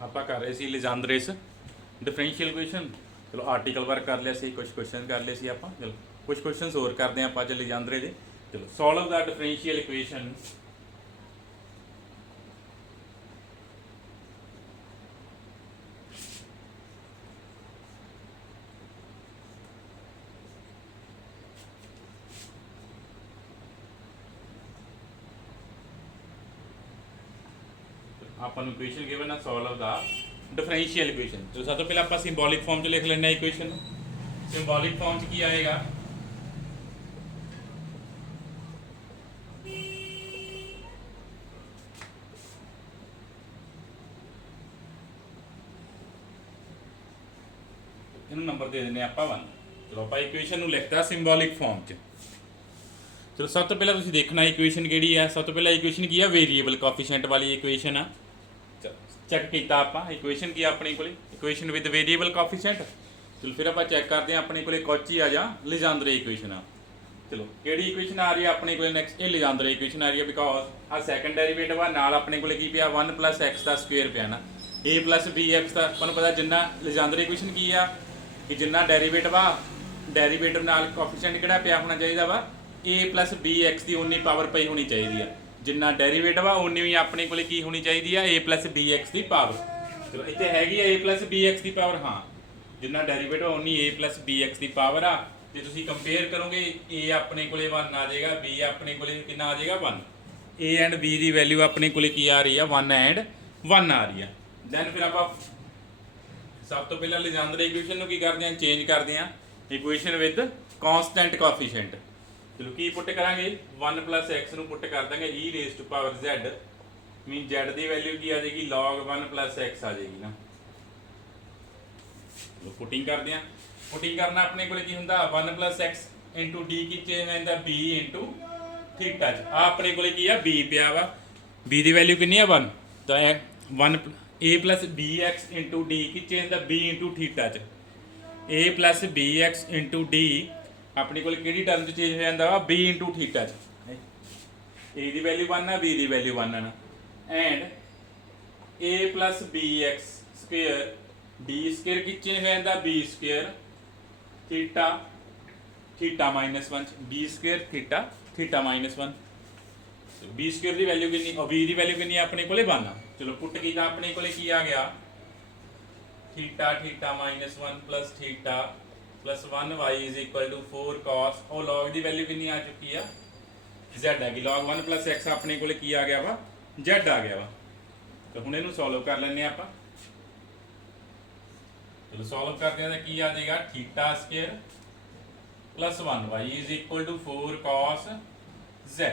ਆਪਾਂ ਕਰ ਰਹੇ ਸੀ ਲਿਜਾਂਦਰੇਸ ਡਿਫਰੈਂਸ਼ੀਅਲ ਇਕੁਏਸ਼ਨ। ਚਲੋ ਆਰਟੀਕਲ ਵਰਕ ਕਰ ਲਿਆ ਸੀ, ਕੁਝ ਕੁਐਸਚਨ ਕਰ ਲਏ ਸੀ ਆਪਾਂ। ਚਲੋ ਕੁਝ ਕੁਐਸਚਨਸ ਹੋਰ ਕਰਦੇ ਆਪਾਂ ਅੱਜ ਲਿਜਾਂਦਰੇ ਦੇ। ਚਲੋ ਸੋਲਵ ਦਾ ਡਿਫਰੈਂਸ਼ੀਅਲ ਇਕੁਏਸ਼ਨ। ਆਪਾਂ ਨੂੰ ਇਕੁਏਸ਼ਨ ਗਿਵਨ ਆ ਸੋਲਵ ਦਾ ਡਿਫਰੈਂਸ਼ੀਅਲ ਇਕੁਏਸ਼ਨ। ਜੋ ਸਭ ਤੋਂ ਪਹਿਲਾਂ ਆਪਾਂ ਸਿੰਬੋਲਿਕ ਫਾਰਮ 'ਚ ਲਿਖ ਲੈਣਾ ਇਕੁਏਸ਼ਨ। ਸਿੰਬੋਲਿਕ ਫਾਰਮ 'ਚ ਕੀ ਆਏਗਾ, ਇਹਨੂੰ ਨੰਬਰ ਦੇ ਦਿੰਦੇ ਆਪਾਂ 1। ਚਲੋ ਆਪਾਂ ਇਕੁਏਸ਼ਨ ਨੂੰ ਲਿਖਤਾ ਸਿੰਬੋਲਿਕ ਫਾਰਮ 'ਚ। ਚਲੋ ਸਭ ਤੋਂ ਪਹਿਲਾਂ ਤੁਸੀਂ ਦੇਖਣਾ ਇਕੁਏਸ਼ਨ ਕਿਹੜੀ ਆ। ਸਭ ਤੋਂ ਪਹਿਲਾਂ ਇਕੁਏਸ਼ਨ ਕੀ ਆ, ਵੇਰੀਏਬਲ ਕੋਫੀਸ਼ੀਐਂਟ ਵਾਲੀ ਇਕੁਏਸ਼ਨ ਆ। ਚੈੱਕ ਕੀਤਾ ਆਪਾਂ ਇਕੁਏਸ਼ਨ ਕੀ ਆ ਆਪਣੇ ਕੋਲੇ, ਇਕੁਏਸ਼ਨ ਵਿਦ ਵੇਰੀਏਬਲ ਕੋਫੀਸ਼ੀਐਂਟ। ਚਲੋ ਫਿਰ ਆਪਾਂ ਚੈੱਕ ਕਰਦੇ ਹਾਂ ਆਪਣੇ ਕੋਲੇ ਕੌਚੀ ਆ ਜਾਂ ਲਿਜਾਂਦਰੇ ਇਕੁਏਸ਼ਨ ਆ। ਚਲੋ ਕਿਹੜੀ ਇਕੁਏਸ਼ਨ ਆ ਰਹੀ ਆ ਆਪਣੇ ਕੋਲੇ ਨੈਕਸਟ, ਇਹ ਲਿਜਾਂਦਰੇ ਇਕੁਏਸ਼ਨ ਆ ਰਹੀ ਆ। ਬਿਕੋਜ਼ ਆ ਸੈਕੰਡ ਡੈਰੀਵੇਟਿਵ ਆ, ਨਾਲ ਆਪਣੇ ਕੋਲੇ ਕੀ ਪਿਆ 1 + x ਦਾ ਸਕੁਅਰ ਪਿਆ ਨਾ, a + bx ਦਾ। ਤੁਹਾਨੂੰ ਪਤਾ ਜਿੰਨਾ ਲਿਜਾਂਦਰੇ ਇਕੁਏਸ਼ਨ ਕੀ ਆ ਕਿ ਜਿੰਨਾ ਡੈਰੀਵੇਟਿਵ ਆ, ਡੈਰੀਵੇਟਿਵ ਨਾਲ ਕੋਫੀਸ਼ੀਐਂਟ ਕਿਹੜਾ ਪਿਆ ਹੋਣਾ ਚਾਹੀਦਾ ਵਾ, a + bx ਦੀ ਉਨੀ ਪਾਵਰ ਪਈ ਹੋਣੀ ਚਾਹੀਦੀ ਆ। ਜਿੰਨਾ ਡੈਰੀਵੇਟਿਵ ਆ ਉਨੀ ਹੀ ਆਪਣੇ ਕੋਲੇ ਕੀ ਹੋਣੀ ਚਾਹੀਦੀ ਆ, a + bx ਦੀ ਪਾਵਰ। ਚਲੋ ਇੱਥੇ ਹੈਗੀ ਆ a + bx ਦੀ ਪਾਵਰ, ਹਾਂ ਜਿੰਨਾ ਡੈਰੀਵੇਟਿਵ ਆ ਉਨੀ a + bx ਦੀ ਪਾਵਰ ਆ। ਜੇ ਤੁਸੀਂ ਕੰਪੇਅਰ ਕਰੋਗੇ a ਆਪਣੇ ਕੋਲੇ 1 ਆ ਜਾਏਗਾ, b ਆਪਣੇ ਕੋਲੇ ਕਿੰਨਾ ਆ ਜਾਏਗਾ 1। a and b the value ਆਪਣੇ ਕੋਲੇ ਕੀ ਆ ਰਹੀ ਆ 1 ਐਂਡ 1 ਆ ਰਹੀ ਆ। ਦੈਨ ਫਿਰ ਆਪਾਂ ਸਭ ਤੋਂ ਪਹਿਲਾਂ ਲਿਜਾਂਦਰੇ ਇਕੁਏਸ਼ਨ ਨੂੰ ਕੀ ਕਰਦੇ ਆ, ਚੇਂਜ ਕਰਦੇ ਆ ਇਕੁਏਸ਼ਨ ਵਿਦ ਕਾਂਸਟੈਂਟ ਕੋਫੀਸ਼ੀਐਂਟ। ਚਲੋ ਕੀ ਪੁੱਟ ਕਰਾਂਗੇ, 1 + x ਨੂੰ ਪੁੱਟ ਕਰ ਦਾਂਗੇ e⁻z, ਮੀਨ z ਦੀ ਵੈਲਿਊ ਕੀ ਆ ਜਾਏਗੀ log 1 + x ਆ ਜਾਏਗੀ ਨਾ। ਚਲੋ ਪੁਟਿੰਗ ਕਰਦੇ ਆ। ਪੁਟਿੰਗ ਕਰਨਾ ਆਪਣੇ ਕੋਲੇ ਕੀ ਹੁੰਦਾ 1 + x * d ਕੀ ਚੇਂਜ ਹੋ ਜਾਂਦਾ b * ਥੀਟਾ ਚ। ਆ ਆਪਣੇ ਕੋਲੇ ਕੀ ਆ b ਪਿਆ ਵਾ, b ਦੀ ਵੈਲਿਊ ਕਿੰਨੀ ਆ 1, ਤਾਂ a + bx * d Ki change ਹੁੰਦਾ b * ਥੀਟਾ ਚ। a + bx * d ਆਪਣੇ ਕੋਲ ਕਿਹੜੀ ਟਰਮ ਚ ਚੇਂਜ ਹੋ ਜਾਂਦਾ ਵਾ b * ਥੀਟਾ ਚ। a ਦੀ ਵੈਲਿਊ 1 ਆ, b ਦੀ ਵੈਲਿਊ 1 ਆ ਨਾ, and a + bx square d square Ki change ਹੋ ਜਾਂਦਾ b square theta -1 b square theta -1। b square ਦੀ ਵੈਲਿਊ ਕਿੰਨੀ, ਉਹ b ਦੀ ਵੈਲਿਊ ਕਿੰਨੀ ਆ ਆਪਣੇ ਕੋਲੇ 1 ਆ। ਚਲੋ ਪੁੱਟ ਕੀਤਾ ਆਪਣੇ ਕੋਲੇ ਕੀ ਆ ਗਿਆ ਥੀਟਾ -1 + ਥੀਟਾ +1 y = 4 cos, ਉਹ log ਦੀ ਵੈਲਿਊ ਕਿੰਨੀ ਆ ਚੁੱਕੀ ਆ z ਆ ਗਈ। log 1 + x ਆਪਣੇ ਕੋਲੇ ਕੀ ਆ ਗਿਆ ਵਾ z ਆ ਗਿਆ ਵਾ। ਤੇ ਹੁਣ ਇਹਨੂੰ ਸੋਲਵ ਕਰ ਲੈਂਦੇ ਆ ਆਪਾਂ। ਚਲੋ ਸੋਲਵ ਕਰਦੇ ਆ ਤਾਂ ਕੀ ਆ ਜਾਏਗਾ theta square +1 y = 4 cos z।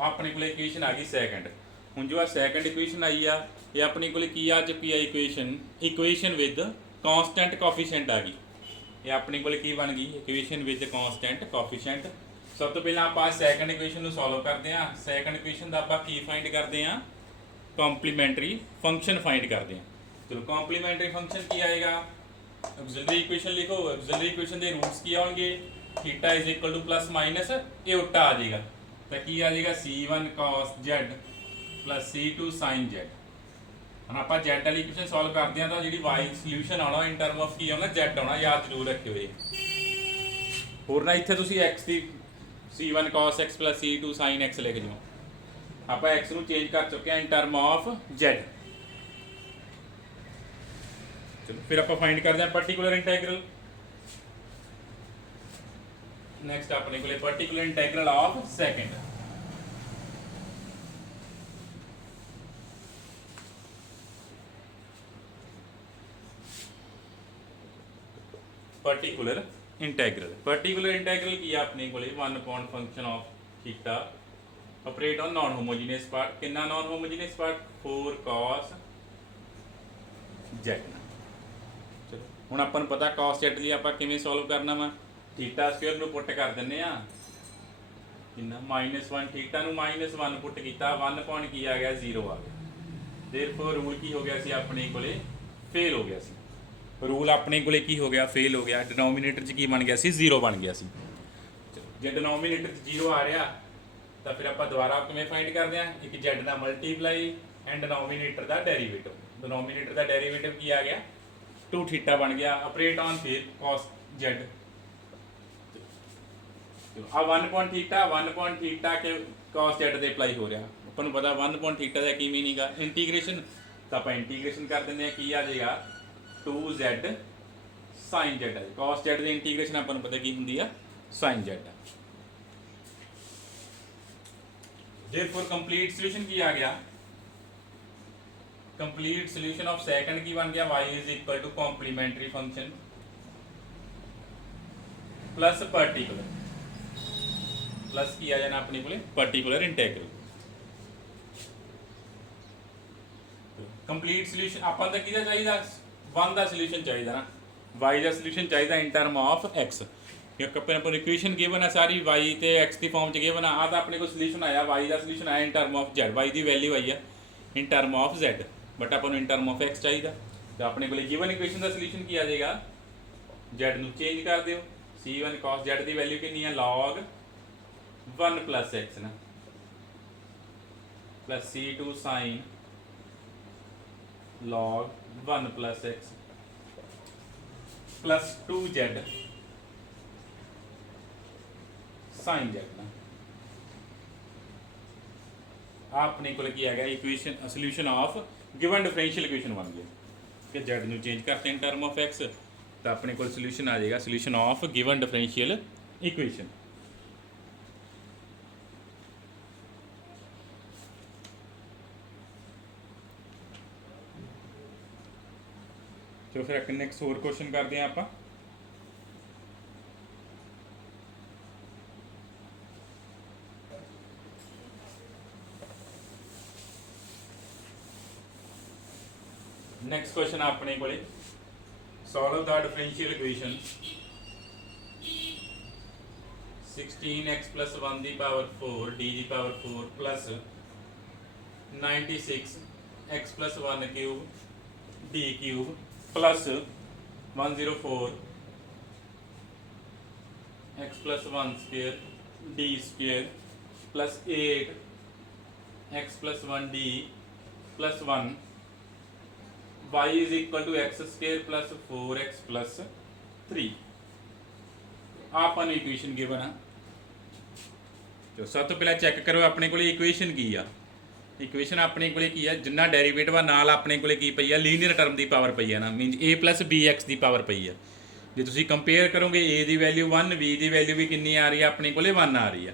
ਆਪਣੇ ਕੋਲੇ ਇਕੁਏਸ਼ਨ ਆ ਗਈ ਸੈਕੰਡ। ਹੁਣ ਜੋ ਆ ਸੈਕੰਡ ਇਕੁਏਸ਼ਨ ਆਈ ਆ, ਇਹ ਆਪਣੇ ਕੋਲੇ ਕੀ ਆ ਚੁੱਕੀ ਆ ਇਕੁਏਸ਼ਨ ਵਿਦ ਕਾਂਸਟੈਂਟ ਕੋਫੀਸ਼ੀਐਂਟ ਆ ਗਈ। ਇਹ ਆਪਣੇ ਕੋਲੇ ਕੀ ਬਣ ਗਈ ਇਕੁਏਸ਼ਨ ਵਿਦ ਕਾਂਸਟੈਂਟ ਕੋਫੀਸ਼ੀਐਂਟ। ਸਭ ਤੋਂ ਪਹਿਲਾਂ ਆਪਾਂ ਸੈਕੰਡ ਇਕੁਏਸ਼ਨ ਨੂੰ ਸੋਲਵ ਕਰਦੇ ਆ। ਸੈਕੰਡ ਇਕੁਏਸ਼ਨ ਦਾ ਆਪਾਂ ਕੀ ਫਾਈਂਡ ਕਰਦੇ ਆ, ਕੰਪਲੀਮੈਂਟਰੀ ਫੰਕਸ਼ਨ ਫਾਈਂਡ ਕਰਦੇ ਆ। ਚਲੋ ਕੰਪਲੀਮੈਂਟਰੀ ਫੰਕਸ਼ਨ ਕੀ ਆਏਗਾ, ਆਕਸਿਲਰੀ ਇਕੁਏਸ਼ਨ ਲਿਖੋ। ਆਕਸਿਲਰੀ ਇਕੁਏਸ਼ਨ ਦੇ ਰੂਟਸ ਕੀ ਆਉਣਗੇ, ਥੀਟਾ = +- ਇਹ ਉਲਟਾ ਆ ਜਾਏਗਾ ਤਾਂ ਕੀ ਆ ਜਾਏਗਾ c1 cos z + c2 sin z। ਹੁਣ ਆਪਾਂ z ਵਾਲੀ ਇਕੁਏਸ਼ਨ ਸੋਲਵ ਕਰਦੇ ਆ ਤਾਂ ਜਿਹੜੀ y ਸੋਲੂਸ਼ਨ ਆਉਣਾ ਇਨ ਟਰਮ ਆਫ ਕੀ ਆਉਣਾ z ਆਉਣਾ, ਯਾਦ ਜ਼ਰੂਰ ਰੱਖਿਓ ਇਹ। ਹੋਰ ਨਾ ਇੱਥੇ ਤੁਸੀਂ x ਦੀ c1 cos x + c2 sin x ਲਿਖ ਦਿਓ। ਆਪਾਂ x ਨੂੰ ਚੇਂਜ ਕਰ ਚੁੱਕੇ ਆ ਇਨ ਟਰਮ ਆਫ z। ਚਲੋ ਫਿਰ ਆਪਾਂ ਫਾਈਂਡ ਕਰਦੇ ਆ ਪਾਰਟਿਕੂਲਰ ਇੰਟੈਗਰਲ। ਨੈਕਸਟ ਆਪਣੇ ਕੋਲੇ particular integral of second. Particular integral ਕੀ ਆ ਆਪਣੇ ਕੋਲੇ 1 upon function of theta operate on non homogeneous part। ਕਿੰਨਾ non homogeneous part 4 cos z। ਚਲੋ ਹੁਣ ਆਪਾਂ ਨੂੰ ਪਤਾ cos z ਲਈ ਆਪਾਂ ਕਿਵੇਂ ਸੋਲਵ ਕਰਨਾ ਵਾ, ਥੀਟਾ ਸਕੁਅਰ ਨੂੰ ਪੁੱਟ ਕਰ ਦਿੰਨੇ ਆ ਕਿੰਨਾ -1, ਥੀਟਾ ਨੂੰ -1 ਪੁੱਟ ਕੀਤਾ 1 upon ਕੀ ਆ ਗਿਆ 0 ਆ ਗਿਆ। ਦੇਅਰਫੋਰ ਰੂਲ ਕੀ ਹੋ ਗਿਆ ਸੀ ਆਪਣੇ ਕੋਲੇ ਫੇਲ ਹੋ ਗਿਆ ਸੀ। ਰੂਲ ਆਪਣੇ ਕੋਲੇ ਕੀ ਹੋ ਗਿਆ ਫੇਲ ਹੋ ਗਿਆ। ਡਿਨੋਮੀਨੇਟਰ 'ਚ ਕੀ ਬਣ ਗਿਆ ਸੀ 0 ਬਣ ਗਿਆ ਸੀ। ਜੇ ਡਿਨੋਮੀਨੇਟਰ 'ਚ 0 ਆ ਰਿਹਾ ਤਾਂ ਫਿਰ ਆਪਾਂ ਦੁਬਾਰਾ ਕਿਵੇਂ ਫਾਈਂਡ ਕਰਦੇ ਆ, ਇੱਕ z ਦਾ ਮਲਟੀਪਲਾਈ ਐਂਡ ਡਿਨੋਮੀਨੇਟਰ ਦਾ ਡੈਰੀਵੇਟਿਵ। डिनोमिनेटर का डेरिवेटिव की आ गया 2 थीटा बन गया, ऑपरेट ऑन फिर cos z। आ 1 थीटा के cos z ਤੇ ਅਪਲਾਈ ਹੋ ਰਿਹਾ। ਆਪਾਂ ਨੂੰ ਪਤਾ 1 ਥੀਟਾ ਦਾ ਕੀ ਮੀਨਿੰਗ ਆ, ਇੰਟੀਗ੍ਰੇਸ਼ਨ। ਤਾਂ ਆਪਾਂ ਇੰਟੀਗ੍ਰੇਸ਼ਨ ਕਰ ਦਿੰਦੇ ਆ, ਕੀ ਆ ਜਾਏਗਾ 2z sin z। cos z ਦੀ ਇੰਟੀਗ੍ਰੇਸ਼ਨ ਆਪਾਂ ਨੂੰ ਪਤਾ ਕੀ ਹੁੰਦੀ ਆ, sin z। therefore complete solution ਕੀ ਆ ਗਿਆ, ਕੰਪਲੀਟ ਸੋਲੂਸ਼ਨ ਆਫ ਸੈਕੰਡ ਕੀ ਬਣ ਗਿਆ, y is equal to complementary function plus particular, plus की आ जाना अपने को पर्टिकुलर इंटेग्रल। कंप्लीट सोल्यूशन ਆਪਾਂ ਦਾ ਕਿਹਦਾ ਚਾਹੀਦਾ, 1 ਦਾ ਸੋਲੂਸ਼ਨ ਚਾਹੀਦਾ ਨਾ, y ਦਾ ਸੋਲੂਸ਼ਨ ਚਾਹੀਦਾ ਇਨ ਟਰਮ ਆਫ x। ਕਿਉਂਕਿ ਆਪਾਂ ਨੂੰ ਇਕੁਏਸ਼ਨ ਗਿਵਨ ਆ ਸਾਰੀ y ਤੇ x ਦੀ ਫਾਰਮ ਚ ਗਿਵਨ ਆ ਤਾਂ ਆਪਣੇ ਕੋਲ ਸੋਲੂਸ਼ਨ ਆਇਆ, y ਦਾ ਸੋਲੂਸ਼ਨ ਆਇਆ ਇਨ term of z, y the value ਆਈ ਆ ਇਨ ਟਰਮ ਆਫ z, ਬਟ ਆਪਾਂ ਨੂੰ ਇਨ ਟਰਮ ਆਫ x ਚਾਹੀਦਾ। ਤਾਂ ਆਪਣੇ ਕੋਲ ਗਿਵਨ ਇਕੁਏਸ਼ਨ ਦਾ ਸੋਲੂਸ਼ਨ ਕੀ ਆ ਜਾਏਗਾ, z ਨੂੰ ਚੇਂਜ ਕਰ ਦਿਓ, c1 cos z ਦੀ ਵੈਲਿਊ ਕਿੰਨੀ ਆ log 1 plus x ना, plus c2 sin log 1 plus x plus 2z sin z ना। आपने को की आ गया equation solution of given differential equation बन गया कि z ਨੂੰ चेंज करते हैं टर्म ऑफ x, तो अपने को सोल्यूशन आ जाएगा solution of given differential equation. चलो फिर एक नेक्स्ट होर क्वेश्चन करते हैं आप। नेक्स्ट क्वेश्चन अपने को solve the differential equation 16x plus 1 the power 4 d the power 4 plus 96x plus 1 cube d cube plus 104 x plus 1 square d square plus 8 x plus 1 d plus 1 y is equal to x square plus 4x plus 3। ਆਪਾਂ ਨੂੰ equation given ਆ, ਜੋ ਸਭ ਤੋਂ ਪਹਿਲਾਂ check ਕਰੋ ਆਪਣੇ ਕੋਲੇ ਇਕੁਏਸ਼ਨ ਕੀ ਆ। ਇਕੁਏਸ਼ਨ ਆਪਣੇ ਕੋਲੇ ਕੀ ਆ, ਜਿੰਨਾ ਡੈਰੀਵੇਟਿਵ ਆ ਨਾਲ ਆਪਣੇ ਕੋਲੇ ਕੀ ਪਈ ਆ, ਲੀਨੀਅਰ ਟਰਮ ਦੀ ਪਾਵਰ ਪਈ ਆ ਨਾ, means a plus bx the power ਪਈ ਆ। ਜੇ ਤੁਸੀਂ ਕੰਪੇਅਰ ਕਰੋਗੇ a the value 1, b the value ਵੀ ਕਿੰਨੀ ਆ ਰਹੀ ਆ, ਆਪਣੇ ਕੋਲੇ 1 ਆ ਰਹੀ ਆ।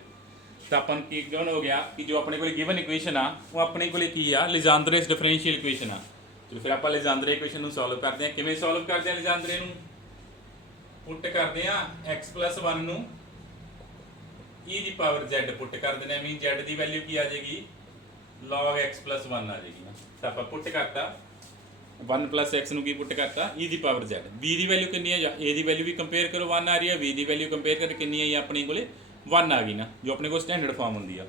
ਤਾਂ ਆਪਾਂ ਨੂੰ ਕੀ ਗਿਵਨ ਹੋ ਗਿਆ ਕਿ ਜੋ ਆਪਣੇ ਕੋਲੇ ਗਿਵਨ ਇਕੁਏਸ਼ਨ ਆ ਉਹ ਆਪਣੇ ਕੋਲੇ ਕੀ ਆ, ਲੀਜੈਂਡਰੇਸ ਡਿਫਰੈਂਸ਼ੀਅਲ ਇਕੁਏਸ਼ਨ ਆ। ਚਲੋ ਫਿਰ ਆਪਾਂ ਲੀਜੈਂਡਰੇ ਇਕੁਏਸ਼ਨ ਨੂੰ ਸੋਲਵ ਕਰਦੇ ਹਾਂ। ਕਿਵੇਂ ਸੋਲਵ ਕਰਦੇ ਹਾਂ ਲੀਜੈਂਡਰੇ ਨੂੰ, ਪੁੱਟ ਕਰਦੇ ਹਾਂ x plus 1 ਨੂੰ e ਦੀ ਪਾਵਰ z ਪੁੱਟ ਕਰ ਦਿੰਦੇ ਆ, ਮੀਨ z ਦੀ ਵੈਲਿਊ ਕੀ ਆ ਜਾਏਗੀ log x plus 1 ਆ ਜਾਏਗੀ ਨਾ। ਤਾਂ ਆਪਾਂ ਪੁੱਟ ਕਰਤਾ 1 plus x ਨੂੰ ਕੀ ਪੁੱਟ ਕਰਤਾ e ਦੀ ਪਾਵਰ z। b ਦੀ ਵੈਲਿਊ ਕਿੰਨੀ ਹੈ, a the value we compare ਕਰੋ 1 ਆ ਰਹੀ ਹੈ, b ਦੀ ਵੈਲਿਊ ਕੰਪੇਅਰ ਕਰਕੇ ਕਿੰਨੀ ਆਈ ਆਪਣੇ ਕੋਲੇ 1 ਆ ਗਈ ਨਾ, ਜੋ ਆਪਣੇ ਕੋਲ ਸਟੈਂਡਰਡ ਫਾਰਮ ਹੁੰਦੀ ਆ।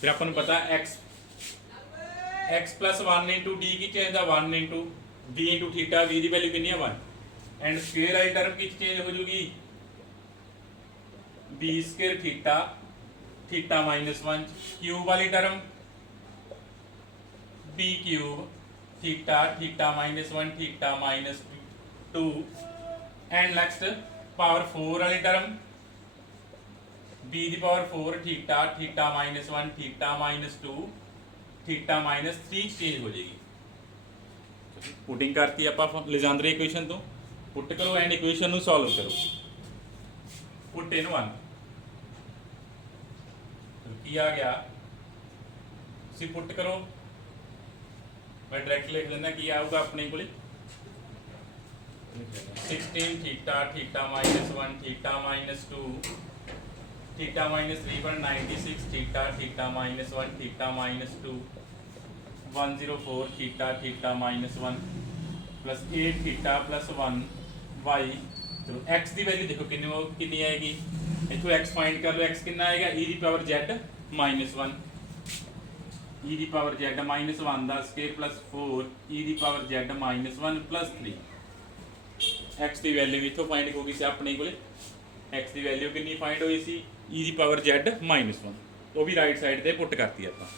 ਫਿਰ ਆਪਾਂ ਨੂੰ ਪਤਾ x plus 1 into d की चेंज था 1 into d into थीटा, v की वैल्यू कितनी है 1 एंड स्क्वायर वाली टर्म की चेंज हो जाएगी b square theta theta minus 1, cube वाली term b cube theta theta minus 1 theta minus 2 and next power 4 वाली टर्म b की power 4 theta theta minus 1 theta minus 2 theta minus 3 change हो जाएगी। Putting करती है आप लीजेंड्रे इक्वेशन तो put करो एंड इक्वेशन ਨੂੰ सॉल्व करो। पुट इन 1 तो ਕੀ ਆ ਗਿਆ, ਤੁਸੀਂ पुट करो, मैं डायरेक्ट लिख देना ਕੀ ਆਊਗਾ ਆਪਣੇ ਕੋਲੇ 16 theta theta minus 1 theta minus 2 theta minus 3 पर 96 theta theta minus 1 theta minus 2 104 theta theta minus 1 plus 8 theta plus 1 y। चलो x की वैल्यू देखो कितनी आएगी, इथों x फाइंड कर लो, x कितना आएगा e की पावर z माइनस 1 e की पावर z माइनस 1 का स्क्वायर प्लस 4 e की power z minus 1 plus 3। x की वैल्यू इथों फाइंड होगी सी अपने को, x की वैल्यू कितनी फाइंड हुई सी e की पावर z माइनस 1, वो भी राइट साइड पर पुट करती है आप।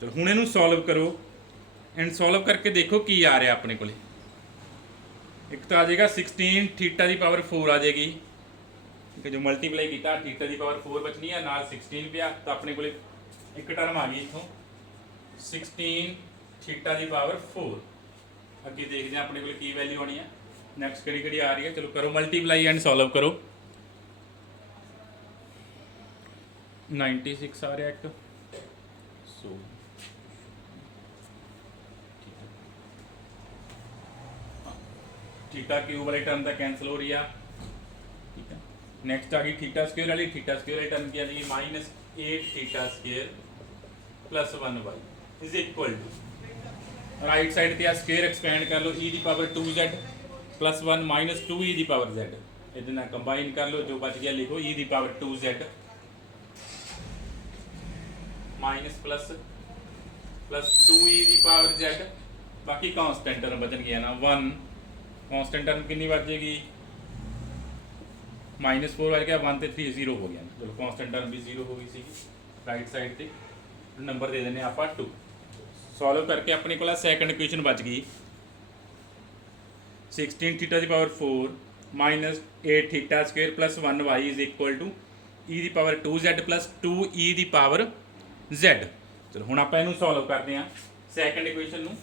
चलो हुण इहनूं सॉल्व करो एंड सॉल्व करके देखो की आ रहा अपने को। एक तो आ जाएगा 16 थीटा की पावर 4 आ जाएगी, ठीक है, जो मल्टीप्लाई किया थीटा की पावर 4 बचनी है नाल 16 पिया, तो अपने को एक टर्म आ गई इतों 16 थीटा की पावर 4। अगे देखते हैं अपने को की वैल्यू आनी है, नैक्सट कड़ी आ रही है। चलो करो मल्टीप्लाई एंड सॉल्व करो। 96 आ रहा एक, सो थीटा क्यूब वाली टर्म तो कैंसल हो रही है, ठीक है। नेक्स्ट आ गई थीटा स्क्वेयर वाली, थीटा स्क्वेयर वाली टर्म क्या जाएगी -8 theta square plus 1y is equal to right side पे आ स्क्वेयर एक्सपेंड कर लो e दी power 2z plus 1 minus 2e दी पावर z, इहदे नाल कंबाइन कर लो, जो बच गया लिखो e दी power 2z minus plus 2e दी पावर z, बाकी कांस्टेंट टर्म बचन गया ना 1, कांस्टेंट टर्म कितनी बच जाएगी -4 बच गया, 1 ते 3 0 हो गया। चलो कांस्टेंट टर्म भी 0 हो गई सी, राइट साइड पे नंबर दे देने आप 2। सॉल्व करके अपने को सैकंड इक्वेशन बच गई 16 थीटा की power 4 -8 theta square plus 1y is equal to e की पावर 2z प्लस 2e की पावर z। चलो हुण आपां इहनूं सॉल्व करते हैं सैकंड इक्वेशन नूं।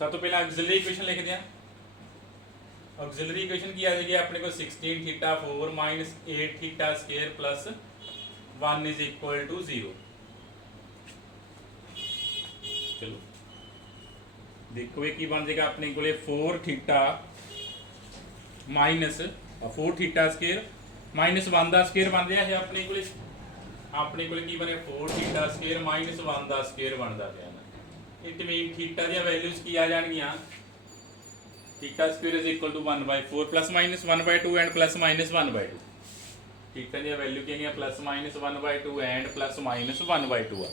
सब तो पहले ऑक्सिलरी इक्वेशन लिखते हैं। ऑक्सिलरी इक्वेशन की आ जाएगी अपने को 16 theta 4 -8 theta square plus 1 is equal to 0। चलो देखो ये की बन जाएगा अपने को 4 theta minus 4 theta square minus 1 का स्क्वायर बन रहा है अपने को की बने 4 थीटा स्क्वायर माइनस 1 का स्क्वायर बनता पाया। इट मीन थीटा दी वैल्यूज की आ जाएगियां theta square is equal to 1/4 plus minus 1/2 and plus minus 1/2। Theta दी वैल्यू क्या है plus minus 1/2 and plus minus 1/2 आ।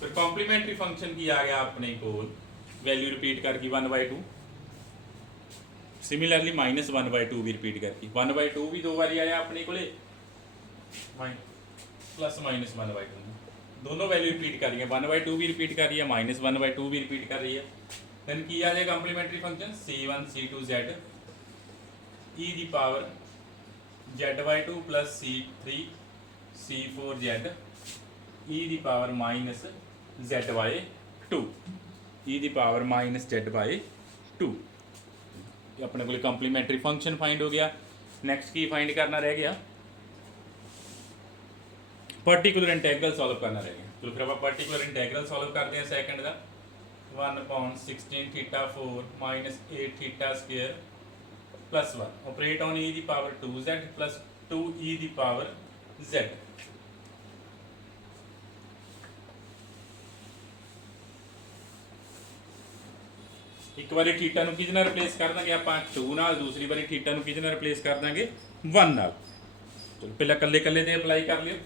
फिर कॉम्प्लीमेंट्री फंक्शन की आ गया अपने को वैल्यू रिपीट करके 1/2, सिमिलरली माइनस 1/2 भी रिपीट करके 1/2 भी 2 बार आया अपने को प्लस माइनस 1/2, दोनों वैल्यू रिपीट कर रही है, 1/2 भी रिपीट कर रही है, माइनस 1/2 भी रिपीट कर रही है। देन की आ जाएगा complementary function c1 c2 z e दी power z/2 plus c3 c4 z e दी पावर माइनस z/2 e दी पावर माइनस z/2। अपने को कॉम्प्लीमेंट्री फंक्शन फाइंड हो गया। नेक्स्ट की फाइंड करना रह गया पर्टिकुलर इंटैग्रल सॉल्व करना रह गया। तो फिर आप पर्टिकुलर इंटैग्रल सॉल्व करते हैं सैकंड का 1/16 theta 4 -8 theta square plus 1 operate on e दी पावर 2z प्लस 2e दी पावर z। एक बार थीटा नूं किहदे नाल रिप्लेस कर देंगे आप 2 नाल, दूसरी बार थीटा नूं किहदे नाल रिप्लेस कर देंगे 1 नाल। चलो पहले कल्ले कल्ले ते अप्लाई कर लियो।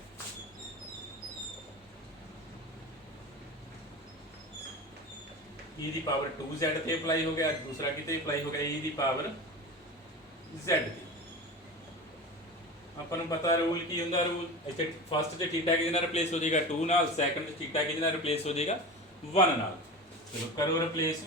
e दी पावर 2z ते अप्लाई हो गया, दूसरा किते अप्लाई हो गया e दी पावर z ते। अपन पता रूल की हुंदा, रूल इत्थे फर्स्ट ते थीटा किहदे नाल रिप्लेस हो जाएगा 2 नाल, सैकंड ते थीटा किहदे नाल रिप्लेस हो जाएगा 1 नाल। चलो करो रिप्लेस।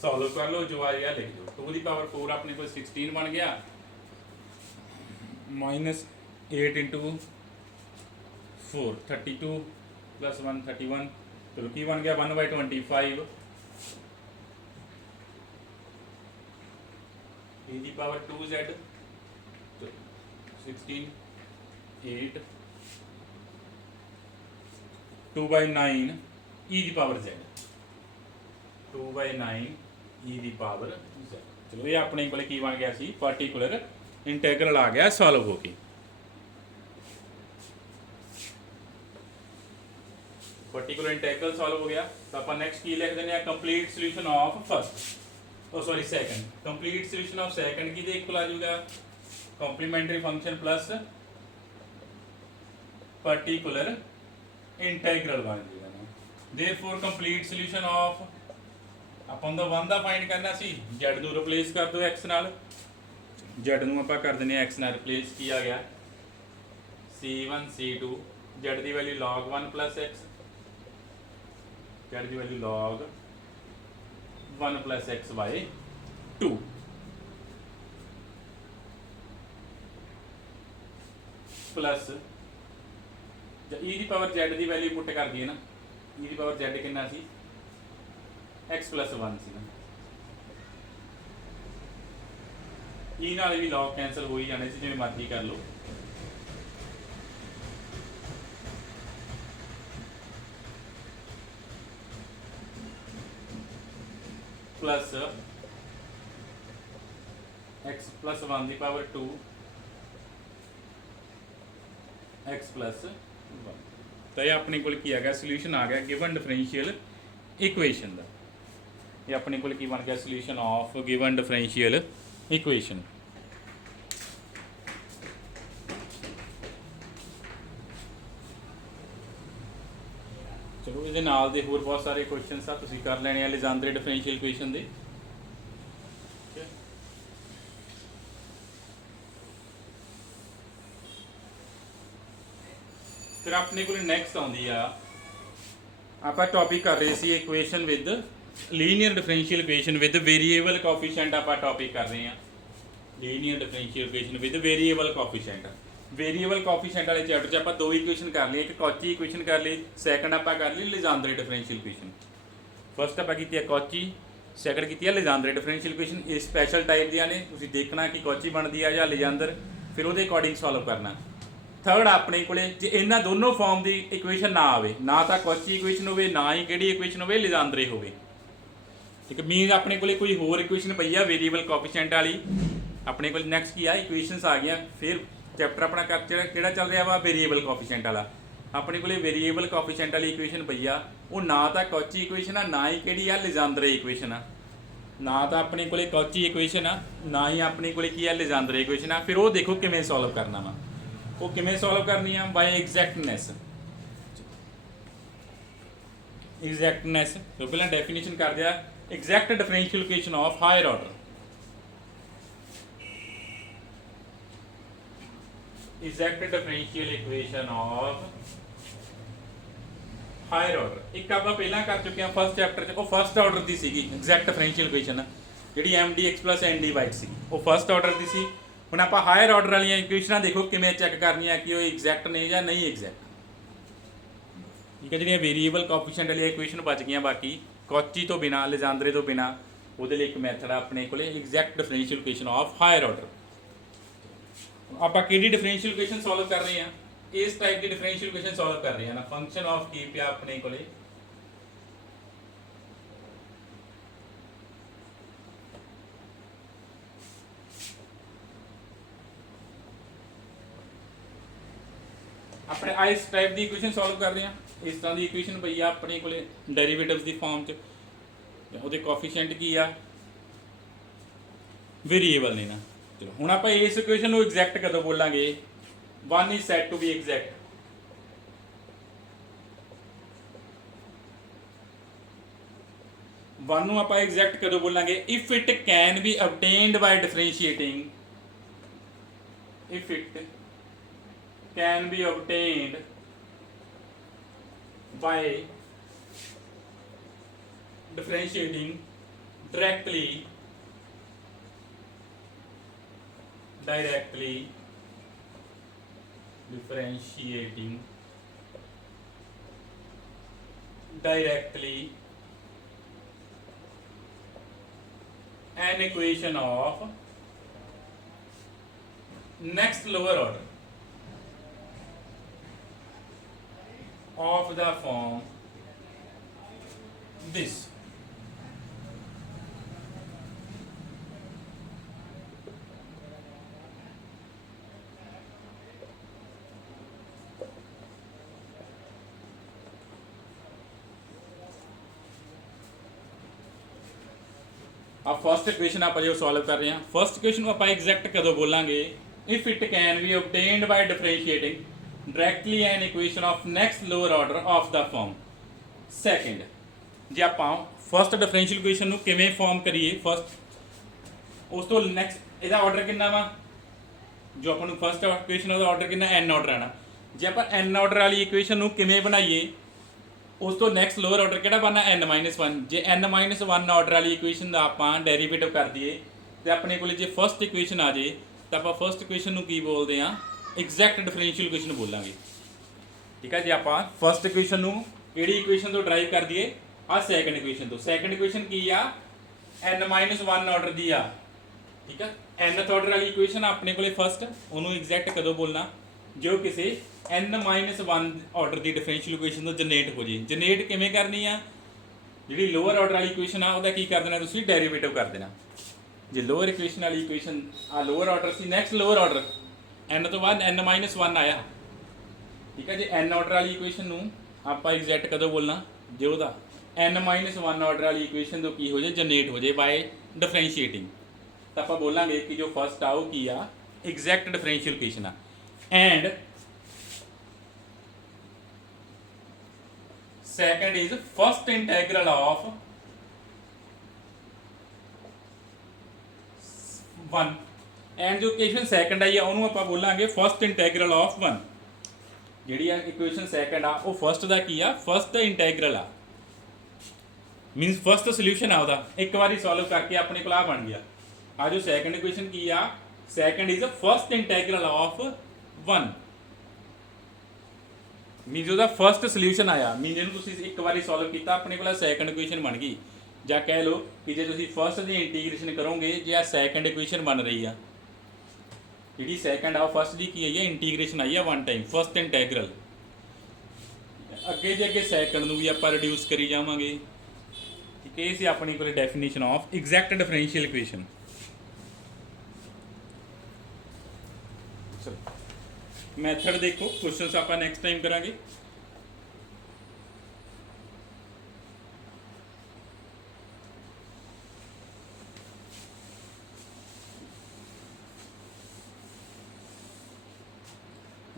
सॉल्व कर लो, जो आ गया लिख दो। 2 दी पावर 4 अपने को 16 बन गया, -8 इंटू 4 32 प्लस 1 31। चलो की बन गया 1/25 e दी पावर 2z 16 8 2/9 e दी पावर z 2/9 e दी पावर z। चलो ये अपने को की बन गया सी पार्टिकुलर इंटैग्रल आ गया सॉल्व हो के। पार्टिकुलर इंटैग्रल सॉल्व हो गया तो अपन नेक्स्ट की लिख देने complete solution of first oh sorry second. Complete solution of second की देख आ जाएगा complementary function plus particular integral बन जाएगा ना। देयरफॉर कंप्लीट सोल्यूशन ऑफ ਆਪਾਂ ਦਾ 1 ਦਾ ਫਾਈਂਡ ਕਰਨਾ ਸੀ z ਨੂੰ ਰਿਪਲੇਸ ਕਰ ਦਿਓ x ਨਾਲ z ਨੂੰ ਆਪਾਂ ਕਰ ਦਿੰਦੇ ਆ x ਨਾਲ ਰਿਪਲੇਸ ਕੀ ਆ ਗਿਆ c1 c2 z the value log 1 x z the value log 1 x by 2 plus e the power z the value ਪੁੱਟ ਕਰ ਦਈਏ ਨਾ e ਦੀ ਪਾਵਰ z ਕਿੰਨਾ ਸੀ x plus 1 ਸੀ ਨਾ e ਨਾਲ ਵੀ log ਕੈਂਸਲ ਹੋ ਹੀ ਜਾਣੇ ਸੀ ਜਿਵੇਂ ਮਰਜ਼ੀ ਕਰ ਲਓ प्लस x plus 1 ਦੀ ਪਾਵਰ 2 x plus 1 ਤਾਂ ਇਹ ਆਪਣੇ ਕੋਲ ਕੀ ਆ ਗਿਆ ਸੋਲੂਸ਼ਨ ਆ ਗਿਆ ਗਿਵਨ ਡਿਫਰੈਂਸ਼ੀਅਲ ਇਕੁਏਸ਼ਨ ਦਾ ਇਹ ਆਪਣੇ ਕੋਲ ਕੀ ਬਣ ਗਿਆ solution of given differential equation ਚਲੋ ਇਹਦੇ ਨਾਲ ਦੇ ਹੋਰ ਬਹੁਤ ਸਾਰੇ ਕੁਐਸਚਨਸ ਆ ਤੁਸੀਂ ਕਰ ਲੈਣੇ ਆ ਲੈਜੈਂਡਰੇ ਡਿਫਰੈਂਸ਼ੀਅਲ ਇਕੁਏਸ਼ਨ ਦੇ ਫਿਰ ਆਪਣੇ ਕੋਲ ਨੈਕਸਟ ਆਉਂਦੀ ਆ ਆਪਾਂ ਟੌਪਿਕ ਕਰ ਰਹੇ ਸੀ equation with linear differential equation with variable coefficient ਆਪਾਂ ਟੌਪਿਕ ਕਰ ਰਹੇ ਆ linear differential equation with variable coefficient variable coefficient वाले चैप्टर च आप दो इक्वेशन कर ली एक कॉची इक्वेशन कर ली सैकंड आप कर ली लेजेंडरे डिफरेंशियल इक्वेशन फर्स्ट आप की कॉची सैकंड की लेजेंडरे डिफरेंशियल इक्वेशन ये स्पैशल टाइप दियाँ ने तुसीं देखना कि कॉची बनती है या लेजेंडर फिर वो अकॉर्डिंग सॉल्व करना थर्ड अपने को जे इन्होंने दोनों फॉर्म की इक्वेशन ना आए ना तो कॉची इक्वेशन हो ना ही कि इक्वेशन हो लेजेंडरे हो ठीक मीन अपने को कोई होर इक्वेशन पई है वेरीएबल कोएफिशिएंट वाली अपने को नैक्सट की आ इक्वेशनस आ गई फिर चैप्टर अपना किहड़ा चल रहा वा वेरीएबल कोएफिशिएंट वाला अपने को वेरीएबल कोएफिशिएंट वाली इक्वेशन पई आ वो ना तो कॉची इक्वेशन आ ना ही किहड़ी आ लेजेंडरे इक्वेशन आ ना तो अपने को कॉची इक्वेशन आ ना ही अपने को की लेजेंडरे इक्वेशन आ फिर वो देखो किवें सॉल्व करना वा वो किवें सॉल्व करनी आ बाय एग्जैक्टनेस तो पहले डेफिनेशन कर दिया exact differential equation of higher order exact differential equation of higher order एक आप पहला कर चुके हैं फर्स्ट चैप्टर च वो फर्स्ट ऑर्डर दी सीगी एग्जैक्ट डिफरेंशियल इक्वेशन जी mdx plus nd सी वो फर्स्ट ऑर्डर दी सी हुण आप हायर ऑर्डर वाली इक्वेशन देखो किवें चैक करनी है कि वो एग्जैक्ट ने या नहीं एग्जैक्ट ठीक है जी वेरीएबल कोएफिशिएंट वाली इक्वेशन बच गई बाकी कॉची तो बिना लेजेंडरे तो बिना वो एक मैथड अपने को exact differential equation of higher order आप डिफरेंशियल इक्वेशन सॉल्व कर रहे हैं इस टाइप की डिफरेंशियल इक्वेशन सॉल्व कर रहे हैं ना फंक्शन ऑफ की पे अपने को अपने इस टाइप की इक्वेशन सॉल्व कर रहे हैं इस तरह की इक्वेशन पई आ अपने को डेरिवेटिव्स की फॉर्म च वो कोएफिशिएंट की आ वेरीएबल ने ना चलो हुण आप इस इक्वेशन को एग्जैक्ट कदों बोलांगे one is said to be exact one नूं आप एग्जैक्ट कदों बोलांगे if it can be obtained by differentiating if it can be obtained by differentiating directly differentiating directly an equation of next lower order of the form this अब first equation आप जो solve कर रहे हैं first equation को आप exact कदों बोलांगे if it can be obtained by differentiating directly an equation of next lower order of the form second जे आप फस्ट डिफरेंशियल इक्वेशन ਨੂੰ ਕਿਵੇਂ ਫਾਰਮ ਕਰੀਏ ਫਸਟ ਉਸ ਤੋਂ ਨੈਕਸਟ ਇਹਦਾ ਆਰਡਰ ਕਿੰਨਾ ਵਾ ਜੋ ਆਪਾਂ ਨੂੰ ਫਸਟ ਇਕੁਏਸ਼ਨ ਉਹਦਾ ਆਰਡਰ ਕਿੰਨਾ n ਆਰਡਰ ਆਣਾ ਜੇ ਆਪਾਂ n ਆਰਡਰ ਵਾਲੀ ਇਕੁਏਸ਼ਨ ਨੂੰ ਕਿਵੇਂ ਬਣਾਈਏ ਉਸ ਤੋਂ ਨੈਕਸਟ ਲੋਅਰ ਆਰਡਰ ਕਿਹੜਾ ਬਣਨਾ n-1 ਜੇ n-1 ਆਰਡਰ ਵਾਲੀ ਇਕੁਏਸ਼ਨ ਦਾ ਆਪਾਂ ਡੈਰੀਵੇਟਿਵ ਕਰ ਦਈਏ ਤੇ ਆਪਣੇ ਕੋਲੇ ਜੇ ਫਸਟ ਇਕੁਏਸ਼ਨ ਆ ਜੇ ਤਾਂ ਆਪਾਂ ਫਸਟ ਇਕੁਏਸ਼ਨ ਨੂੰ ਕੀ ਬੋਲਦੇ ਆ ਐਗਜ਼ੈਕਟ ਡਿਫਰੈਂਸ਼ੀਅਲ ਇਕੁਏਸ਼ਨ ਬੋਲਾਂਗੇ ਠੀਕ ਹੈ ਜੇ ਆਪਾਂ ਫਸਟ ਇਕੁਏਸ਼ਨ ਨੂੰ ਕਿਹੜੀ ਇਕੁਏਸ਼ਨ ਤੋਂ ਡਰਾਈਵ ਕਰ ਦਈਏ ਆ ਸੈਕੰਡ ਇਕੁਏਸ਼ਨ ਤੋਂ ਸੈਕੰਡ ਇਕੁਏਸ਼ਨ ਕੀ ਆ n-1 ਆਰਡਰ ਦੀ ਆ ਠੀਕ ਹੈ nth ਆਰਡਰ ਵਾਲੀ ਇਕੁਏਸ਼ਨ ਆਪਣੇ ਕੋਲੇ ਫਸਟ ਉਹਨੂੰ ਐਗਜ਼ੈਕਟ ਕਦੋਂ ਬੋਲਣਾ ਜੋ ਕਿਸੇ n-1 ਆਰਡਰ ਦੀ ਡਿਫਰੈਂਸ਼ੀਅਲ ਇਕੁਏਸ਼ਨ ਤੋਂ ਜਨਰੇਟ ਹੋ ਜੇ ਜਨਰੇਟ ਕਿਵੇਂ ਕਰਨੀ ਆ ਜਿਹੜੀ ਲੋਅਰ ਆਰਡਰ ਵਾਲੀ ਇਕੁਏਸ਼ਨ ਆ ਉਹਦਾ ਕੀ ਕਰ ਦੇਣਾ ਤੁਸੀਂ ਡੈਰੀਵੇਟਿਵ ਕਰ ਦੇਣਾ ਜੇ ਲੋਅਰ ਇਕੁਏਸ਼ਨ ਵਾਲੀ ਇਕੁਏਸ਼ਨ ਆ ਲੋਅਰ ਆਰਡਰ ਸੀ ਨੈਕਸਟ ਲੋਅਰ ਆਰਡਰ n ਤੋਂ ਬਾਅਦ n-1 ਆਇਆ ਠੀਕ ਹੈ ਜੇ n ਆਰਡਰ ਵਾਲੀ ਇਕੁਏਸ਼ਨ ਨੂੰ ਆਪਾਂ ਐਗਜ਼ੈਕਟ ਕਦੋਂ ਬੋਲਣਾ ਜੇ ਉਹਦਾ n-1 ਆਰਡਰ ਵਾਲੀ ਇਕੁਏਸ਼ਨ ਤੋਂ ਕੀ ਹੋ ਜੇ ਜਨਰੇਟ ਹੋ ਜੇ ਬਾਏ ਡਿਫਰੈਂਸ਼ੀਏਟਿੰਗ ਤਾਂ ਆਪਾਂ ਬੋਲਾਂਗੇ ਕਿ ਜੋ ਫਸਟ ਆ ਉਹ ਕੀ ਆ ਐਗਜ਼ੈਕਟ ਡਿਫਰੈਂਸ਼ੀਅਲ ਇਕੁਏਸ਼ਨ ਆ and second is first integral of 1 and ਜੋ ਇਕੁਏਸ਼ਨ ਸੈਕੰਡ ਆਈ ਆ ਉਹਨੂੰ ਆਪਾਂ ਬੋਲਾਂਗੇ ਫਸਟ ਇੰਟੈਗਰਲ ਆਫ 1 ਜਿਹੜੀ ਆ ਇਕੁਏਸ਼ਨ ਸੈਕੰਡ ਆ ਉਹ ਫਸਟ ਦਾ ਕੀ ਆ ਫਸਟ ਇੰਟੈਗਰਲ ਆ ਮੀਨਸ ਫਸਟ ਸੋਲੂਸ਼ਨ ਆ ਉਹਦਾ ਇੱਕ ਵਾਰੀ ਸੋਲਵ ਕਰਕੇ ਆਪਣੇ ਕੋਲ ਆ ਬਣ ਗਿਆ ਆ ਜੋ ਸੈਕੰਡ ਇਕੁਏਸ਼ਨ ਕੀ ਆ second is first integral of 1 means ਉਹਦਾ ਫਸਟ ਸੋਲੂਸ਼ਨ ਆਇਆ ਮੀਨਸ ਇਹਨੂੰ ਤੁਸੀਂ ਇੱਕ ਵਾਰੀ ਸੋਲਵ ਕੀਤਾ ਆਪਣੇ ਕੋਲ ਸੈਕੰਡ ਇਕੁਏਸ਼ਨ ਬਣ ਗਈ ਜਾਂ ਕਹਿ ਲਓ ਕਿ ਜੇ ਤੁਸੀਂ ਫਸਟ ਦੀ ਇੰਟੀਗ੍ਰੇਸ਼ਨ ਕਰੋਗੇ ਜੇ ਆ ਸੈਕੰਡ ਇਕੁਏਸ਼ਨ ਬਣ ਰਹੀ ਆ ਜਿਹੜੀ ਸੈਕੰਡ ਆ ਫਸਟ ਦੀ ਕੀ ਆਈ ਹੈ ਇੰਟੀਗ੍ਰੇਸ਼ਨ ਆਈ ਆ ਵਨ ਟਾਈਮ ਫਸਟ ਇੰਟੈਗਰਲ ਅੱਗੇ ਜੇ ਅੱਗੇ ਸੈਕੰਡ ਨੂੰ ਵੀ ਆਪਾਂ ਰਿਡਿਊਸ ਕਰੀ ਜਾਵਾਂਗੇ ਠੀਕ ਹੈ ਇਹ ਸੀ ਆਪਣੀ ਕੋਲ definition of exact differential equation method ਦੇਖੋ ਕੁਐਸਚਨਸ ਆਪਾਂ ਨੈਕਸਟ ਟਾਈਮ ਕਰਾਂਗੇ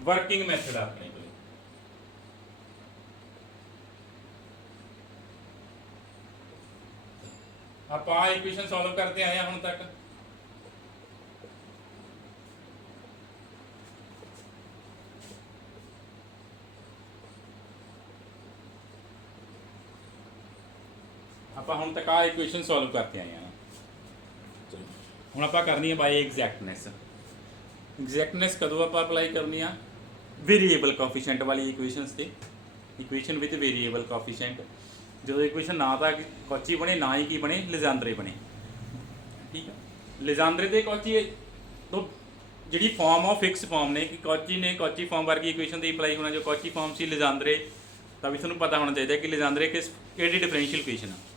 वर्किंग मैथड अपने को आप इक्वेशन सॉल्व करते आए हुण तक आप हुण तक इक्वेशन सॉल्व करते आए हैं चलो हुण आप करनी है बाय एग्जैक्टनेस एग्जैक्टनेस कदों आप अप्लाई करनी है वेरीएबल कोफिशिएंट वाली इक्वेशनस से इक्वेशन विद वेरीएबल कोफिशिएंट जो इक्वेशन ना तो कॉची बने ना ही की बने लेजेंड्रे बने ठीक है लेजेंड्रे ते कॉची तो जी फॉर्म ऑफ फिक्स फॉर्म ने कि कॉची फॉर्म वर्गी इक्वेशन से अप्लाई होना जो कॉची फॉर्म से लेजेंड्रे तो भी थोड़ा पता होना चाहिए कि लेजेंड्रे किहड़ी डिफरेंशियल इक्वेशन है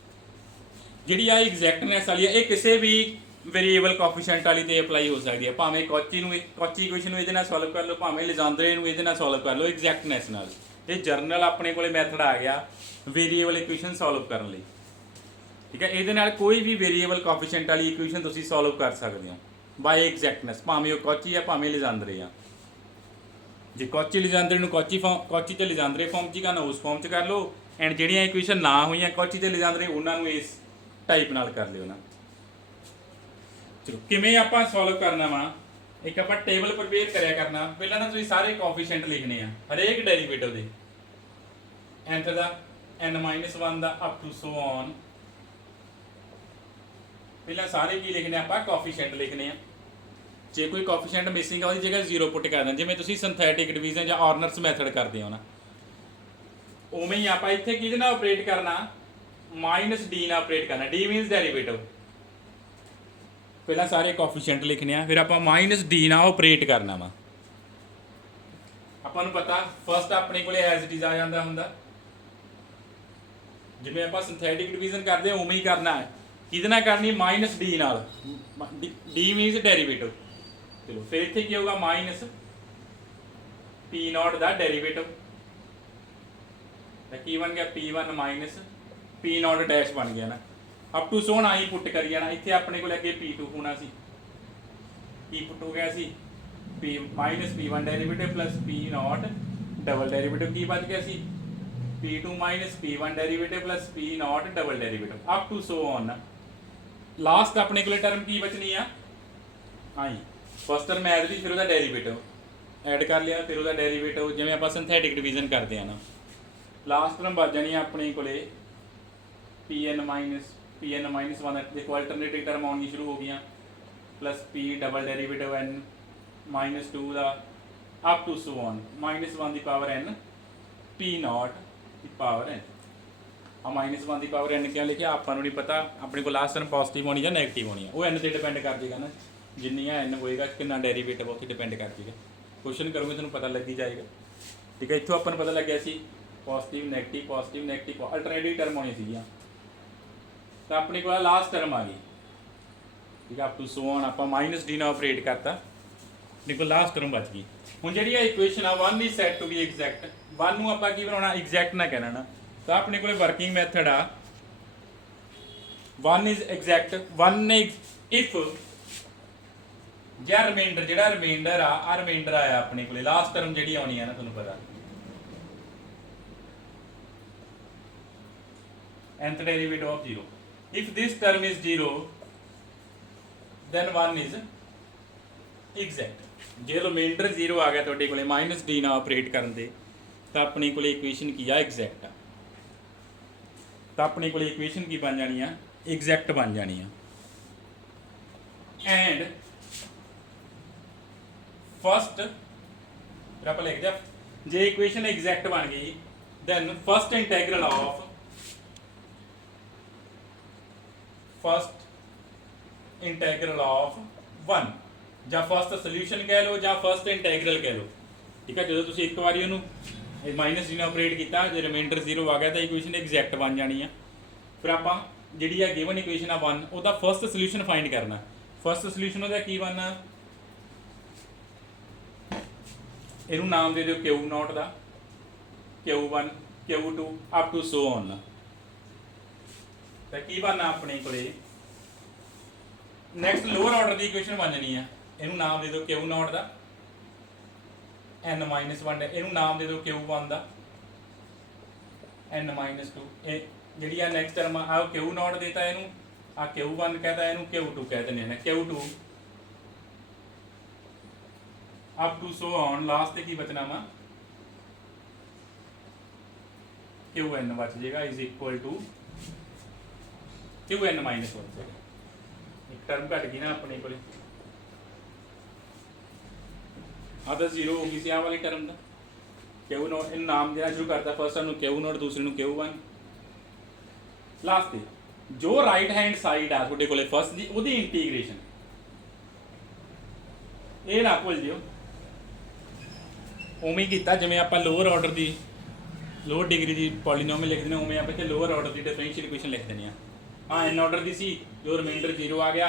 जी आ एग्जैक्टनेस वाली है किसी भी वेरीएबल कोफिशिएंट वाली ते अप्लाई हो सकती है भावें कॉची इक्वेशन ये सॉल्व कर लो भावें लेजेंड्रे ये सॉल्व कर लो एग्जैक्टनेस नाल ये जर्नल अपने को मैथड आ गया वेरीएबल इक्वेशन सॉल्व करने लई ठीक है ये कोई भी वेरीएबल कोफिशिएंट वाली इक्वेशन तुसीं सॉल्व कर सकते हो बाय एग्जैक्टनेस भावें वो कॉची है भावें लेजेंड्रे आ जे कॉची लेजेंड्रे नूं कॉची ते लेजेंड्रे फॉर्म च करना उस फॉर्म च कर लो एंड जिहड़ियां इक्वेशन ना हुई कॉची ते लेजेंड्रे उन्होंने इस टाइप नाल कर लियो ना चलो किमें आपां सॉल्व करना वा एक आपां टेबल प्रिपेयर करिया करना पहला ना तुसीं सारे कोफिशिएंट लिखने आ हरेक डेरिवेटिव दे nth दा n-1 दा अप टू सो ऑन पहला सारे की लिखने आपां कोफिशिएंट लिखने आ जे कोई कोफिशिएंट मिसिंग है उसकी जगह 0 पुट कर दें जिवें तुसीं सिंथेटिक डिवीजन या ऑर्नर्स मैथड करते हो ना उवें ही आपां इत्थे किहदे नाल ऑपरेट करना -d नाल ऑपरेट करना d मीनस डेरिवेटिव पहला सारे कोफिशिएंट लिखने आ फिर आपां -d नाल ऑपरेट करना वा आपां नूं पता फस्ट अपने कोले एज इट इज आ जांदा हुंदा जिवें आपां सिंथेटिक डिवीजन करदे उवें ही करना है किहदे नाल करनी -d नाल d मीनस डेरिवेटिव चलो फिर इत्थे की होगा माइनस p0 दा डेरिवेटिव तो की बन गया p1 माइनस p0 डैश बन गया ना अप टू सोन आई पुट करी जाना इत्थे अपने को अगे p2 होना सी की पुट हो गया सी p minus p1 derivative plus p not double derivative की बच गया सी p2 minus p1 derivative plus p not double derivative up to so on last अपने को टर्म की बचनी आ हाँ जी फर्स्ट टर्म ऐड दी फिर उसका डेरीवेटिव ऐड कर लिया फिर उसका डेरीवेटिव जिवें आपां सिंथेटिक डिवीजन करते हैं ना लास्ट टर्म बच जानी अपने को pn माइनस 1 देखो अल्टरनेटिव टर्म आनी शुरू हो गई plus p double derivative n minus 2 का up to so on minus 1 की पावर n p नॉट की पावर n आ माइनस 1 की पावर n क्या लिखा आपको नहीं पता अपने को लास्ट टर्म पॉजिटिव होनी या नैगेटिव होनी है वो n से डिपेंड कर देगा ना जिन्नी n होएगा कितना डेरीवेटिव उत्थे डिपेंड कर देगा क्वेश्चन करोगे तुहानूं पता लग ही जाएगा ठीक है इत्थों अपन पता लग गया सी पॉजिटिव नैगेटिव अल्टरनेटिव टर्म होनी सी तो अपने को लास्ट टर्म आ गई ठीक है अप टू सो ऑन आप माइनस डी ना ऑपरेट करता देखो लास्ट टर्म बच गई हुण जिहड़ी इक्वेशन आ 1 is set to be exact 1 नूं आपां की बनाउणा एग्जैक्ट ना कहना ना तो अपने को वर्किंग मैथड आ 1 इज एग्जैक्ट 1 इफ या रिमाइंडर जिहड़ा रिमाइंडर आ रिमाइंडर आया अपने को लास्ट टर्म जिहड़ी आउणी है ना तुहानूं पता nth derivative of 0 if this term is 0 then 1 is exact ਜੇ ਰਿਮਾਈਂਡਰ 0 ਆ ਗਿਆ ਤੁਹਾਡੇ ਕੋਲੇ ਮਾਈਨਸ ਡੀ ਨਾਲ ਆਪਰੇਟ ਕਰਨ ਦੇ ਤਾਂ ਆਪਣੇ ਕੋਲੇ ਇਕੁਏਸ਼ਨ ਕੀ ਆ ਐਗਜ਼ੈਕਟ ਆ ਤਾਂ ਆਪਣੇ ਕੋਲੇ ਇਕੁਏਸ਼ਨ ਕੀ ਬਣ ਜਾਣੀ ਆ ਐਗਜ਼ੈਕਟ ਬਣ ਜਾਣੀ ਆ ਐਂਡ ਫਸਟ ਫਿਰ ਆਪਾਂ ਲਿਖਦੇ ਆ ਜੇ ਇਕੁਏਸ਼ਨ ਐਗਜ਼ੈਕਟ ਬਣ ਗਈ then first integral of first integral of 1 ਜਾਂ ਫਸਟ ਸੋਲੂਸ਼ਨ ਕਹਿ ਲਓ ਜਾਂ ਫਸਟ ਇੰਟੈਗਰਲ ਕਹਿ ਲਓ ਠੀਕ ਹੈ ਜਦੋਂ ਤੁਸੀਂ ਇੱਕ ਵਾਰੀ ਉਹਨੂੰ ਮਾਈਨਸ ਡੀ ਨਾਲ ਆਪਰੇਟ ਕੀਤਾ ਜੇ ਰਿਮਾਈਂਡਰ 0 ਆ ਗਿਆ ਤਾਂ ਇਕੁਏਸ਼ਨ ਐਗਜ਼ੈਕਟ ਬਣ ਜਾਣੀ ਆ ਫਿਰ ਆਪਾਂ ਜਿਹੜੀ ਆ ਗਿਵਨ ਇਕੁਏਸ਼ਨ ਆ 1 ਉਹਦਾ ਫਸਟ ਸੋਲੂਸ਼ਨ ਫਾਈਂਡ ਕਰਨਾ ਫਸਟ ਸੋਲੂਸ਼ਨ ਉਹਦਾ ਕੀ ਬਣਨਾ ਇਹਨੂੰ ਨਾਮ ਦੇ ਦਿਓ Q0 ਦਾ Q1 Q2 up to so on ਤਾਂ ਕੀ ਬਣਨਾ ਆਪਣੇ ਕੋਲੇ ਨੈਕਸਟ ਲੋਅਰ ਆਰਡਰ ਦੀ ਇਕੁਏਸ਼ਨ ਬਣ ਜਾਣੀ ਆ ਇਹਨੂੰ ਨਾਮ ਦੇ ਦਿਓ Q0 ਦਾ n-1 ਇਹਨੂੰ ਨਾਮ ਦੇ ਦਿਓ Q1 ਦਾ n-2 ਇਹ ਜਿਹੜੀ ਆ ਨੈਕਸਟ ਟਰਮ ਆ Q0 ਦੇਤਾ ਇਹਨੂੰ ਆ Q1 ਕਹਤਾ ਇਹਨੂੰ Q2 ਕਹਿ ਦਿੰਦੇ ਨੇ Q2 up to so on last ਤੇ ਕੀ ਬਚਣਾ ਵਾ Qn ਬਚ ਜਾਏਗਾ ਇਜ਼ ਇਕੁਅਲ ਟੂ Qn-1 एक टर्म घट गई ना अपने को तो 0 हो गई सी आ वाली टर्म का Q0 इन नाम देना शुरू करता फर्स्ट नूं Q0 दूसरे नूं Q1 लास्ट जो राइट हैंड साइड आ तुहाडे कोले फर्स्ट दी ओदी इंटीग्रेशन ये ना भुल जिओ उवें ही कीता जिवें आपां lower order the lower degree the polynomial लिख देने उवें आपां इत्थे लोअर ऑर्डर दी डिफरेंशियल इक्वेशन लिख देनी आ हाँ n ऑर्डर दी सी जो रिमाइंडर 0 आ गया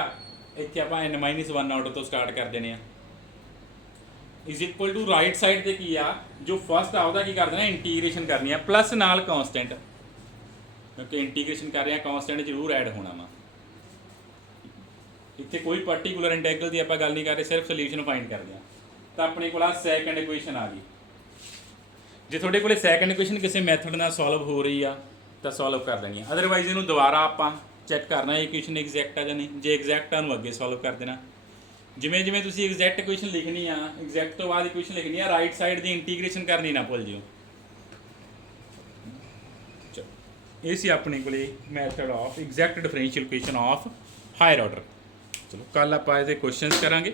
इत्थे आपां n-1 ऑर्डर तो स्टार्ट कर देने is equal to right side ते की आ जो फर्स्ट आ उहदा की कर देना इंटीग्रेशन करनी है प्लस नाल कांस्टेंट क्योंकि इंटीग्रेशन कर रहे हैं कांस्टेंट जरूर ऐड होना वा इत्थे कोई पर्टिकुलर इंटैगरल की आपां गल नहीं कर रहे सिर्फ सोल्यूशन फाइंड कर रहे हैं तो अपने को सैकेंड इक्वेशन आ गई जे तुहाडे कोले सैकेंड इक्वेशन किसी मैथड नाल सॉल्व हो रही आ तो सॉल्व कर देनी है अदरवाइज इनू दोबारा आपां चैक करना इक्वेशन एग्जैक्ट आ जां नहीं जे एग्जैक्ट आ अगे सॉल्व कर देना जिमें जिमें तुसीं एग्जैक्ट इक्वेशन लिखनी आ एग्जैक्ट तो बाद इक्वेशन लिखनी है राइट साइड की इंटीग्रेशन करनी ना भुल जिओ चलो ये सी अपने को method of exact differential equation of higher order चलो कल आपां इहदे क्वेश्चंस करांगे।